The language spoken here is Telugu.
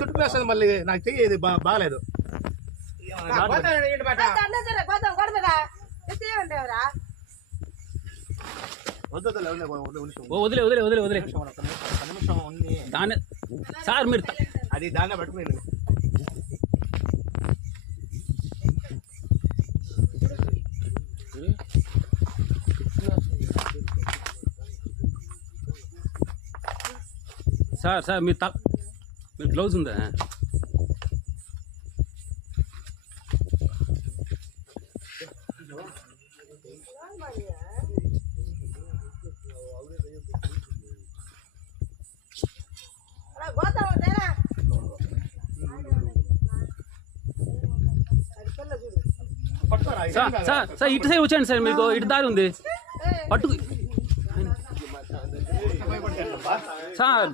చుట్టూ వస్తుంది మళ్ళీ నాకు చెయ్యి బాగాలేదు. వదిలే వదిలే వదిలే వదిలే దాన్ని సార్ మీరు అది దాన్ని పట్టుకుని సార్ సార్ మీరు మీరు గ్లౌజ్ ఉందా? సార్ సార్ ఇటు సైడ్ వచ్చాయండి సార్, మీకు ఇటు దారి ఉంది పట్టుకు సార్.